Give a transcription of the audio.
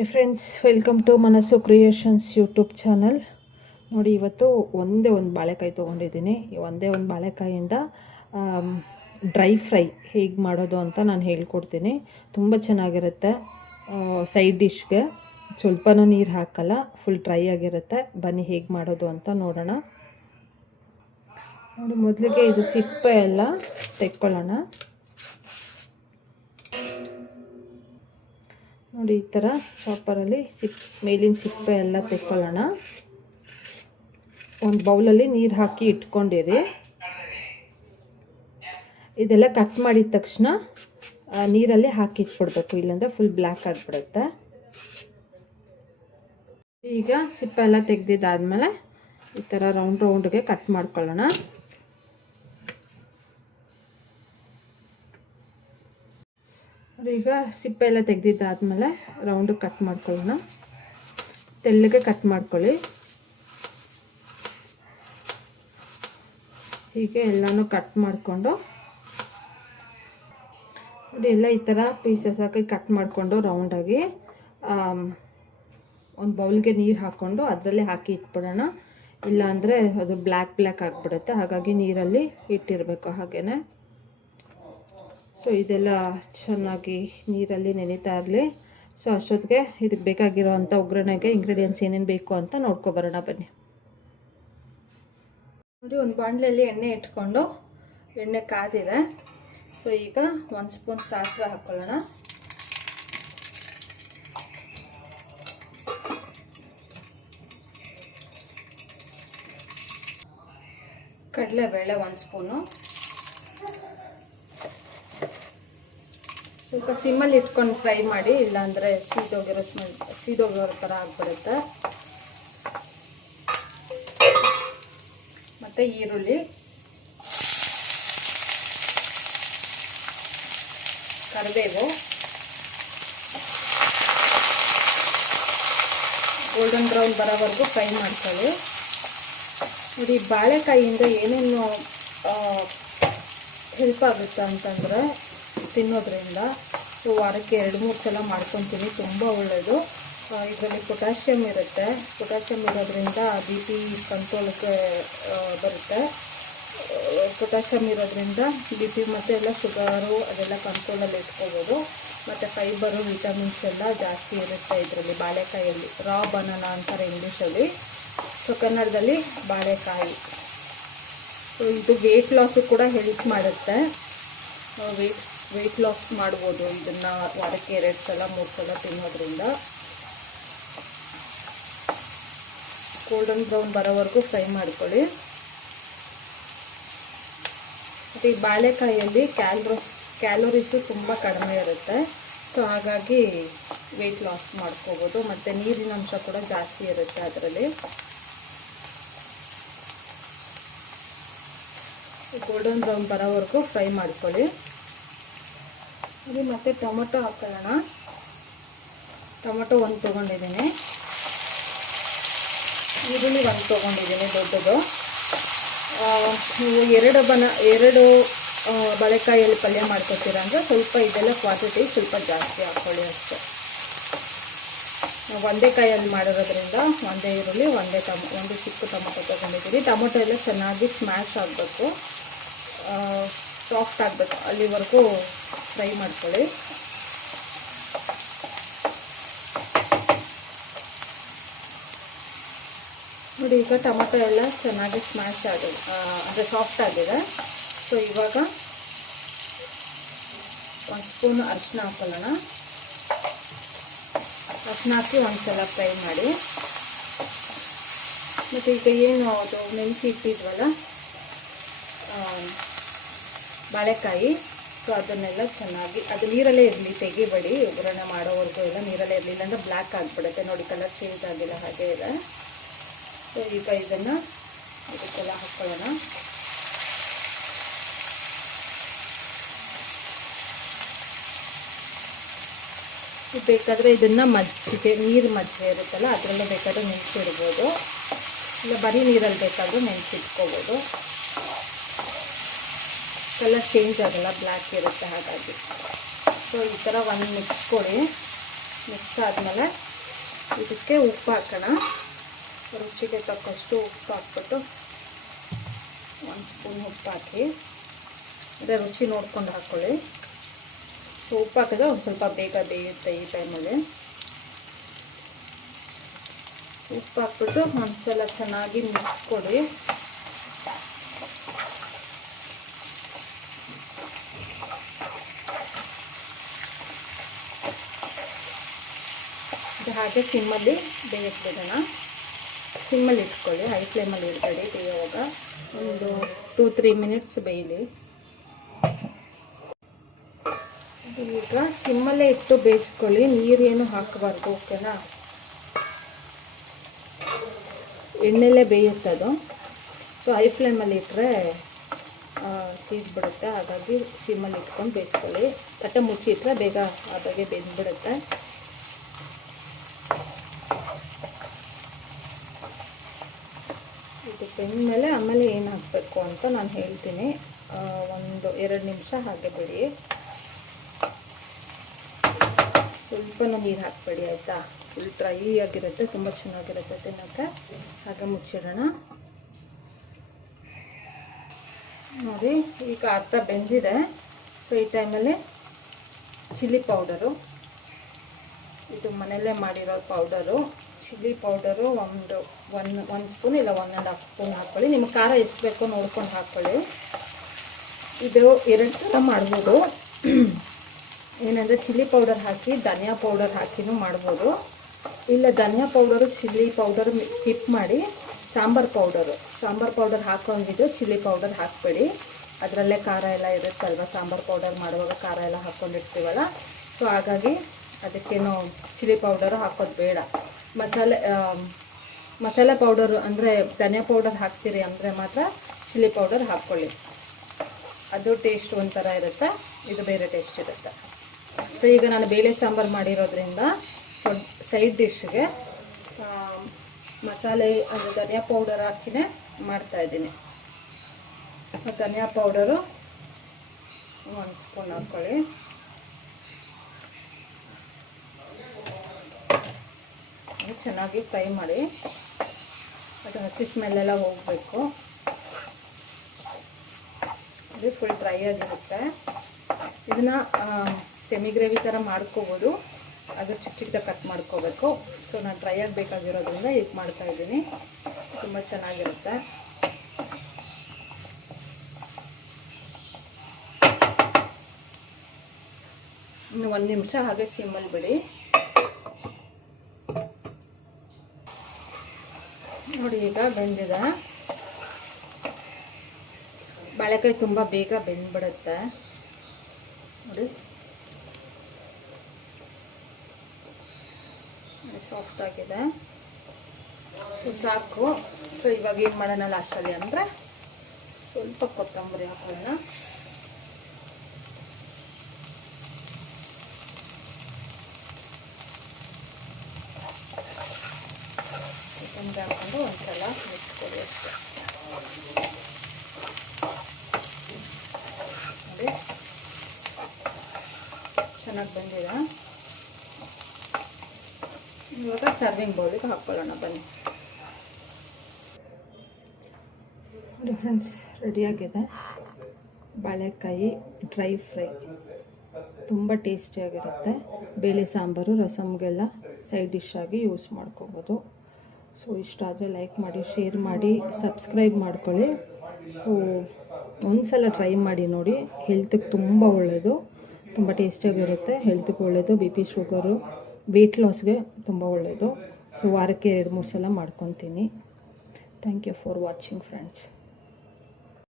Hi friends, welcome to ಮನಸ್ಸು creations YouTube channel. ನೋಡಿ, ಇವತ್ತು ಒಂದೇ ಒಂದು ಬಾಳೆಕಾಯಿ ತೊಗೊಂಡಿದ್ದೀನಿ. ಒಂದೇ ಒಂದು ಬಾಳೆಕಾಯಿಂದ ಡ್ರೈ ಫ್ರೈ ಹೇಗೆ ಮಾಡೋದು ಅಂತ ನಾನು ಹೇಳ್ಕೊಡ್ತೀನಿ. ತುಂಬ ಚೆನ್ನಾಗಿರುತ್ತೆ. ಸೈಡ್ ಡಿಶ್ಗೆ ಸ್ವಲ್ಪನೂ ನೀರು ಹಾಕಲ್ಲ, ಫುಲ್ ಡ್ರೈ ಆಗಿರುತ್ತೆ. ಬನ್ನಿ ಹೇಗೆ ಮಾಡೋದು ಅಂತ ನೋಡೋಣ. ನೋಡಿ, ಮೊದಲಿಗೆ ಇದು ಸಿಪ್ಪೆ ಎಲ್ಲ ತೆಕ್ಕೊಳ್ಳೋಣ. ನೋಡಿ, ಈ ಥರ ಚಾಪರಲ್ಲಿ ಮೇಲಿನ ಸಿಪ್ಪೆ ಎಲ್ಲ ತೆಕ್ಕೊಳ್ಳೋಣ. ಒಂದು ಬೌಲಲ್ಲಿ ನೀರು ಹಾಕಿ ಇಟ್ಕೊಂಡಿರಿ. ಇದೆಲ್ಲ ಕಟ್ ಮಾಡಿದ ತಕ್ಷಣ ನೀರಲ್ಲಿ ಹಾಕಿ ಇಟ್ಬಿಡ್ಬೇಕು, ಇಲ್ಲಾಂದರೆ ಫುಲ್ ಬ್ಲ್ಯಾಕ್ ಆಗಿಬಿಡುತ್ತೆ. ಈಗ ಸಿಪ್ಪೆ ಎಲ್ಲ ತೆಗೆದಿದ್ದಾದಮೇಲೆ ಈ ಥರ ರೌಂಡ್ಗೆ ಕಟ್ ಮಾಡ್ಕೊಳ್ಳೋಣ. ಈಗ ಸಿಪ್ಪೆ ಎಲ್ಲ ತೆಗೆದಿದ್ದಾದಮೇಲೆ ರೌಂಡು ಕಟ್ ಮಾಡ್ಕೊಳ್ಳೋಣ. ತೆಳ್ಳಗೆ ಕಟ್ ಮಾಡ್ಕೊಳ್ಳಿ. ಹೀಗೆ ಎಲ್ಲನೂ ಕಟ್ ಮಾಡಿಕೊಂಡು ನೋಡಿ, ಎಲ್ಲ ಈ ಥರ ಪೀಸಸ್ ಹಾಕಿ ಕಟ್ ಮಾಡಿಕೊಂಡು ರೌಂಡಾಗಿ ಒಂದು ಬೌಲ್ಗೆ ನೀರು ಹಾಕ್ಕೊಂಡು ಅದರಲ್ಲಿ ಹಾಕಿ ಇಟ್ಬಿಡೋಣ. ಇಲ್ಲಾಂದರೆ ಅದು ಬ್ಲ್ಯಾಕ್ ಆಗಿಬಿಡುತ್ತೆ. ಹಾಗಾಗಿ ನೀರಲ್ಲಿ ಇಟ್ಟಿರಬೇಕು ಹಾಗೇ. ಸೊ ಇದೆಲ್ಲ ಚೆನ್ನಾಗಿ ನೀರಲ್ಲಿ ನೆನೀತಾ ಇರಲಿ. ಸೊ ಅಷ್ಟೊತ್ತಿಗೆ ಇದಕ್ಕೆ ಬೇಕಾಗಿರೋ ಅಂಥ ಒಗ್ಗರಣೆಗೆ ಇಂಗ್ರೀಡಿಯೆಂಟ್ಸ್ ಏನೇನು ಬೇಕು ಅಂತ ನೋಡ್ಕೊಬರೋಣ ಬನ್ನಿ. ನೋಡಿ, ಒಂದು ಬಾಣಲೆಯಲ್ಲಿ ಎಣ್ಣೆ ಇಟ್ಕೊಂಡು ಎಣ್ಣೆ ಕಾದಿದೆ. ಸೊ ಈಗ 1 ಸ್ಪೂನ್ ಸಾಸಿವೆ ಹಾಕ್ಕೊಳ್ಳೋಣ. ಕಡಲೆಬೇಳೆ 1 ಸ್ಪೂನು. ಸ್ವಲ್ಪ ಸಿಮ್ಮಲ್ಲಿ ಇಟ್ಕೊಂಡು ಫ್ರೈ ಮಾಡಿ, ಇಲ್ಲಾಂದರೆ ಸೀದೋಗಿರೋ ಥರ ಆಗಿಬಿಡುತ್ತೆ. ಮತ್ತು ಈರುಳ್ಳಿ, ಕರಿಬೇವು, ಗೋಲ್ಡನ್ ಬ್ರೌನ್ ಬರೋವರೆಗೂ ಫ್ರೈ ಮಾಡ್ಕೊಳ್ಳಿ. ನೋಡಿ, ಬಾಳೆಕಾಯಿಯಿಂದ ಏನೇನು ಹೆಲ್ಪ್ ಆಗುತ್ತೆ ಅಂತಂದರೆ ತಿನ್ನೋದ್ರಿಂದ. ಸೊ ವಾರಕ್ಕೆ 2-3 ಸಲ ಮಾಡ್ಕೊತೀನಿ, ತುಂಬ ಒಳ್ಳೆಯದು. ಇದರಲ್ಲಿ ಪೊಟ್ಯಾಷಿಯಮ್ ಇರುತ್ತೆ. ಪೊಟ್ಯಾಷಿಯಮ್ ಇರೋದ್ರಿಂದ BP ಕಂಟ್ರೋಲ್ಗೆ ಬರುತ್ತೆ. ಪೊಟ್ಯಾಷಿಯಮ್ ಇರೋದ್ರಿಂದ BP ಮತ್ತು ಎಲ್ಲ ಶುಗರು ಅದೆಲ್ಲ ಕಂಟ್ರೋಲಲ್ಲಿ ಇಟ್ಕೋಬೋದು. ಮತ್ತು ಫೈಬರು, ವಿಟಮಿನ್ಸ್ ಎಲ್ಲ ಜಾಸ್ತಿ ಇರುತ್ತೆ ಇದರಲ್ಲಿ. ಬಾಳೆಕಾಯಲ್ಲಿ ರಾ ಬನಾನಾ ಅಂತಾರೆ ಇಂಗ್ಲೀಷಲ್ಲಿ, ಸೊ ಕನ್ನಡದಲ್ಲಿ ಬಾಳೆಕಾಯಿ. ಸೊ ಇದು ವೆಯ್ಟ್ ಲಾಸು ಕೂಡ ಹೆಲ್ಪ್ ಮಾಡುತ್ತೆ. ವೆಯ್ಟ್ ಲಾಸ್ ಮಾಡ್ಬೋದು ಇದನ್ನು ವಾರಕ್ಕೆ 2 ಸಲ 3 ಸಲ ತಿನ್ನೋದ್ರಿಂದ. ಗೋಲ್ಡನ್ ಬ್ರೌನ್ ಬರೋವರೆಗೂ ಫ್ರೈ ಮಾಡ್ಕೊಳ್ಳಿ. ಮತ್ತು ಈ ಬಾಳೆಕಾಯಲ್ಲಿ ಕ್ಯಾಲೋರೀಸು ತುಂಬ ಕಡಿಮೆ ಇರುತ್ತೆ. ಸೊ ಹಾಗಾಗಿ ವೆಯ್ಟ್ ಲಾಸ್ ಮಾಡ್ಕೋಬೋದು. ಮತ್ತು ನೀರಿನ ಅಂಶ ಕೂಡ ಜಾಸ್ತಿ ಇರುತ್ತೆ ಅದರಲ್ಲಿ. ಗೋಲ್ಡನ್ ಬ್ರೌನ್ ಬರೋವರೆಗೂ ಫ್ರೈ ಮಾಡ್ಕೊಳ್ಳಿ. ಮತ್ತು ಟೊಮೊಟೊ ಹಾಕೊಳ್ಳೋಣ. ಟೊಮೊಟೊ 1 ತೊಗೊಂಡಿದ್ದೀನಿ. ಈರುಳ್ಳಿ 1 ತೊಗೊಂಡಿದ್ದೀನಿ ದೊಡ್ಡದು. ನೀವು 2 ಬಾಳೆಕಾಯಲ್ಲಿ ಪಲ್ಯ ಮಾಡ್ಕೊತೀರ ಅಂದರೆ ಸ್ವಲ್ಪ ಇದೆಲ್ಲ ಕ್ವಾಂಟಿಟಿ ಸ್ವಲ್ಪ ಜಾಸ್ತಿ ಹಾಕ್ಕೊಳ್ಳಿ ಅಷ್ಟೇ. ಒಂದೇ ಕಾಯಲ್ಲಿ ಮಾಡಿರೋದ್ರಿಂದ ಒಂದೇ ಈರುಳ್ಳಿ, ಒಂದು ಚಿಕ್ಕ ಟೊಮೊಟೊ ತೊಗೊಂಡಿದ್ದೀನಿ. ಟೊಮೊಟೊ ಎಲ್ಲ ಚೆನ್ನಾಗಿ ಸ್ಮ್ಯಾಶ್ ಆಗಬೇಕು, ಸಾಫ್ಟ್ ಆಗಬೇಕು, ಅಲ್ಲಿವರೆಗೂ ಫ್ರೈ ಮಾಡ್ಕೊಳ್ಳಿ. ನೋಡಿ, ಈಗ ಟೊಮೊಟೊ ಎಲ್ಲ ಚೆನ್ನಾಗಿ ಸ್ಮ್ಯಾಶ್ ಆಗಿದೆ, ಅಂದರೆ ಸಾಫ್ಟ್ ಆಗಿದೆ. ಸೊ ಇವಾಗ 1 ಸ್ಪೂನ್ ಅರಿಶಿನ ಹಾಕೊಳ್ಳೋಣ. ಅರಿಶಿನ ಹಾಕಿ ಒಂದ್ಸಲ ಫ್ರೈ ಮಾಡಿ. ಮತ್ತು ಈಗ ಏನು ಅದು ನೆನೆಸಿ ಇಟ್ಟಿದ್ವಲ್ಲ ಬಾಳೆಕಾಯಿ, ಸೊ ಅದನ್ನೆಲ್ಲ ಚೆನ್ನಾಗಿ, ಅದು ನೀರಲ್ಲೇ ಇರಲಿ, ತೆಗಿಬೇಡಿ. ಒಗ್ಗರಣೆ ಮಾಡೋವರೆಗೂ ಎಲ್ಲ ನೀರಲ್ಲೇ ಇರಲಿ, ಇಲ್ಲಾಂದರೆ ಬ್ಲ್ಯಾಕ್ ಆಗಿಬಿಡುತ್ತೆ. ನೋಡಿ, ಕಲರ್ ಚೇಂಜ್ ಆಗಿಲ್ಲ, ಹಾಗೆ ಇದೆ. ಸೊ ಈಗ ಇದನ್ನು ಇದಕ್ಕೆಲ್ಲ ಹಾಕ್ಕೊಳ್ಳೋಣ. ಬೇಕಾದರೆ ಇದನ್ನು ನೀರು ಮಜ್ಜಿಗೆ ಇರುತ್ತಲ್ಲ ಅದರಲ್ಲೂ ಬೇಕಾದರೆ ನೆನೆಸಿಡ್ಬೋದು, ಇಲ್ಲ ಬರೀ ನೀರಲ್ಲಿ ಬೇಕಾದರೂ ನೆನೆಸಿಟ್ಕೋಬೋದು. ಕಲರ್ ಚೇಂಜ್ ಆಗಲ್ಲ, ಬ್ಲ್ಯಾಕ್ ಇರುತ್ತೆ ಹಾಗಾಗಿ. ಸೊ ಈ ಥರ ಒಂದು ಮಿಕ್ಸ್ ಕೊಡಿ. ಮಿಕ್ಸ್ ಆದಮೇಲೆ ಇದಕ್ಕೆ ಉಪ್ಪು ಹಾಕೋಣ. ರುಚಿಗೆ ತಕ್ಕಷ್ಟು ಉಪ್ಪು ಹಾಕ್ಬಿಟ್ಟು 1 ಸ್ಪೂನ್ ಉಪ್ಪು ಹಾಕಿ, ಅಂದರೆ ರುಚಿ ನೋಡ್ಕೊಂಡು ಹಾಕ್ಕೊಳ್ಳಿ. ಸೊ ಉಪ್ಪು ಹಾಕಿದ್ರೆ ಒಂದು ಸ್ವಲ್ಪ ಬೇಗ ಬೇಯುತ್ತೆ. ಈ ಟೈಮಲ್ಲಿ ಉಪ್ಪು ಹಾಕ್ಬಿಟ್ಟು ಒಂದ್ಸಲ ಚೆನ್ನಾಗಿ ಮಿಕ್ಸ್ ಕೊಡಿ. ಹಾಗೆ ಸಿಮ್ಮಲ್ಲಿ ಬೇಯಕ್ಕೆ ಬಿಡೋಣ. ಸಿಮ್ಮಲ್ಲಿ ಇಟ್ಕೊಳ್ಳಿ, ಹೈ ಫ್ಲೇಮಲ್ಲಿ ಇಡಬೇಡಿ. ಬೇಯುವಾಗ ಒಂದು 2-3 ಮಿನಿಟ್ಸ್ ಬೇಯಲಿ. ಈಗ ಸಿಮ್ಮಲ್ಲೇ ಇಟ್ಟು ಬೇಯಿಸ್ಕೊಳ್ಳಿ, ನೀರೇನು ಹಾಕಬಾರ್ದು. ಓಕೆನಾ? ಎಣ್ಣೆಲ್ಲೇ ಬೇಯುತ್ತದು. ಸೊ ಹೈ ಫ್ಲೇಮಲ್ಲಿ ಇಟ್ಟರೆ ಸೀದ್ಬಿಡುತ್ತೆ. ಹಾಗಾಗಿ ಸಿಮ್ಮಲ್ಲಿ ಇಟ್ಕೊಂಡು ಬೇಯಿಸ್ಕೊಳ್ಳಿ. ತಟ್ಟೆ ಮುಚ್ಚಿ ಇಟ್ಟರೆ ಬೇಗ ಅದಾಗೆ ಬೆಂದ್ಬಿಡುತ್ತೆ. ಇದು ಬೆಂದಮೇಲೆ ಆಮೇಲೆ ಏನು ಹಾಕಬೇಕು ಅಂತ ನಾನು ಹೇಳ್ತೀನಿ. 1-2 ನಿಮಿಷ ಹಾಗೆ ಬಿಡಿ. ಸ್ವಲ್ಪನೂ ನೀರು ಹಾಕಬೇಡಿ, ಆಯಿತಾ? ಫುಲ್ ಡ್ರೈ ಆಗಿರುತ್ತೆ, ತುಂಬ ಚೆನ್ನಾಗಿರುತ್ತೆ ತಿನ್ನೋಕ್ಕೆ. ಹಾಗೆ ಮುಚ್ಚಿಡೋಣ. ನೋಡಿ ಈಗ ಅರ್ಧ ಬೆಂದಿದೆ. ಸೊ ಈ ಟೈಮಲ್ಲಿ ಚಿಲ್ಲಿ ಪೌಡರು, ಇದು ಮನೆಯಲ್ಲೇ ಮಾಡಿರೋ ಪೌಡರು. ಚಿಲ್ಲಿ ಪೌಡರು ಒಂದು ಸ್ಪೂನ್ ಇಲ್ಲ 1.5 ಸ್ಪೂನ್ ಹಾಕ್ಕೊಳ್ಳಿ. ನಿಮಗೆ ಖಾರ ಎಷ್ಟು ಬೇಕೋ ನೋಡ್ಕೊಂಡು ಹಾಕ್ಕೊಳ್ಳಿ. ಇದು 2 ಥರ ಮಾಡ್ಬೋದು. ಏನಂದರೆ ಚಿಲ್ಲಿ ಪೌಡರ್ ಹಾಕಿ ಧನಿಯಾ ಪೌಡರ್ ಹಾಕಿನೂ ಮಾಡ್ಬೋದು. ಇಲ್ಲ ಧನಿಯಾ ಪೌಡರು ಚಿಲ್ಲಿ ಪೌಡರ್ ಸ್ಕಿಪ್ ಮಾಡಿ ಸಾಂಬಾರು ಪೌಡರ್ ಹಾಕೊಂಡಿದ್ದು ಚಿಲ್ಲಿ ಪೌಡರ್ ಹಾಕಬೇಡಿ. ಅದರಲ್ಲೇ ಖಾರ ಎಲ್ಲ ಇರುತ್ತಲ್ವ, ಸಾಂಬಾರು ಪೌಡರ್ ಮಾಡುವಾಗ ಖಾರ ಎಲ್ಲ ಹಾಕ್ಕೊಂಡಿರ್ತೀವಲ್ಲ. ಸೊ ಹಾಗಾಗಿ ಅದಕ್ಕೇನು ಚಿಲ್ಲಿ ಪೌಡರು ಹಾಕೋದು ಬೇಡ. ಮಸಾಲೆ ಪೌಡರು ಅಂದರೆ ಧನಿಯಾ ಪೌಡರ್ ಹಾಕ್ತೀರಿ ಅಂದರೆ ಮಾತ್ರ ಚಿಲ್ಲಿ ಪೌಡರ್ ಹಾಕ್ಕೊಳ್ಳಿ. ಅದು ಟೇಸ್ಟ್ ಒಂಥರ ಇರುತ್ತೆ, ಇದು ಬೇರೆ ಟೇಸ್ಟ್ ಇರುತ್ತೆ. ಸೊ ಈಗ ನಾನು ಬೇಳೆ ಸಾಂಬಾರು ಮಾಡಿರೋದ್ರಿಂದ ಸೈಡ್ ಡಿಶ್ಗೆ ಮಸಾಲೆ ಅಂದರೆ ಧನಿಯಾ ಪೌಡರ್ ಹಾಕಿನೇ ಮಾಡ್ತಾಯಿದ್ದೀನಿ. ಧನಿಯಾ ಪೌಡರು 1 ಸ್ಪೂನ್ ಹಾಕ್ಕೊಳ್ಳಿ. ಚೆನ್ನಾಗಿ ಫ್ರೈ ಮಾಡಿ, ಅದು ಹಸಿ ಸ್ಮೆಲ್ಲೆಲ್ಲ ಹೋಗಬೇಕು. ಇದು ಫುಲ್ ಡ್ರೈ ಆಗಿರುತ್ತೆ. ಇದನ್ನು ಸೆಮಿ ಗ್ರೇವಿ ಥರ ಮಾಡ್ಕೋಬೋದು, ಅದು ಚಿಕ್ಕ ಚಿಕ್ಕದಾಗಿ ಕಟ್ ಮಾಡ್ಕೋಬೇಕು. ಸೊ ನಾನು ಡ್ರೈ ಆಗಬೇಕಾಗಿರೋದ್ರಿಂದ ಈಗ ಮಾಡ್ತಾಯಿದ್ದೀನಿ. ತುಂಬ ಚೆನ್ನಾಗಿರುತ್ತೆ. ಇನ್ನು 1 ನಿಮಿಷ ಹಾಗೆ ಸಿಮ್ಮಲ್ಲಿ ಬಿಡಿ. ನೋಡಿ ಈಗ ಬೆಂದಿದೆ. ಬಾಳೆಕಾಯಿ ತುಂಬ ಬೇಗ ಬೆಂದ್ಬಿಡುತ್ತೆ. ನೋಡಿ ಸಾಫ್ಟ್ ಆಗಿದೆ. ಸೊ ಸಾಕು. ಸೊ ಇವಾಗ ಏನು ಮಾಡೋಣ ಲಾಸ್ಟಲ್ಲಿ ಅಂದರೆ ಸ್ವಲ್ಪ ಕೊತ್ತಂಬರಿ ಹಾಕೋಣ. ಕೊತ್ತಂಬರಿ ಹಾಕೊಂಡು ಒಂದ್ಸಲ ಮಿಕ್ಸ್ ಕೊಡಿ ಅಷ್ಟೇ. ನೋಡಿ ಚೆನ್ನಾಗಿ ಬಂದಿದೆ. ಇವಾಗ ಸರ್ವಿಂಗ್ ಬೌಲಿಗೆ ಹಾಕ್ಕೊಳ್ಳೋಣ ಬನ್ನಿ. ನೋಡಿ ಫ್ರೆಂಡ್ಸ್, ರೆಡಿಯಾಗಿದೆ ಬಾಳೆಕಾಯಿ ಡ್ರೈ ಫ್ರೈ. ತುಂಬ ಟೇಸ್ಟಿಯಾಗಿರುತ್ತೆ. ಬೇಳೆ ಸಾಂಬಾರು ರಸಮ್ಗೆಲ್ಲ ಸೈಡ್ ಡಿಶ್ ಆಗಿ ಯೂಸ್ ಮಾಡ್ಕೋಬೋದು. ಸೊ ಇಷ್ಟ ಆದರೆ ಲೈಕ್ ಮಾಡಿ, ಶೇರ್ ಮಾಡಿ, ಸಬ್ಸ್ಕ್ರೈಬ್ ಮಾಡ್ಕೊಳ್ಳಿ. ಒಂದ್ಸಲ ಟ್ರೈ ಮಾಡಿ ನೋಡಿ. ಹೆಲ್ತಿಗೆ ತುಂಬ ಒಳ್ಳೆಯದು, ತುಂಬ ಟೇಸ್ಟಿಯಾಗಿರುತ್ತೆ. ಹೆಲ್ತಿಗೆ ಒಳ್ಳೆಯದು. BP ಶುಗರು ವೆಯ್ಟ್ ಲಾಸ್ಗೆ ತುಂಬ ಒಳ್ಳೆಯದು. ಸೊ ವಾರಕ್ಕೆ 2-3 ಸಲ ಮಾಡ್ಕೊತೀನಿ. Thank you for watching friends.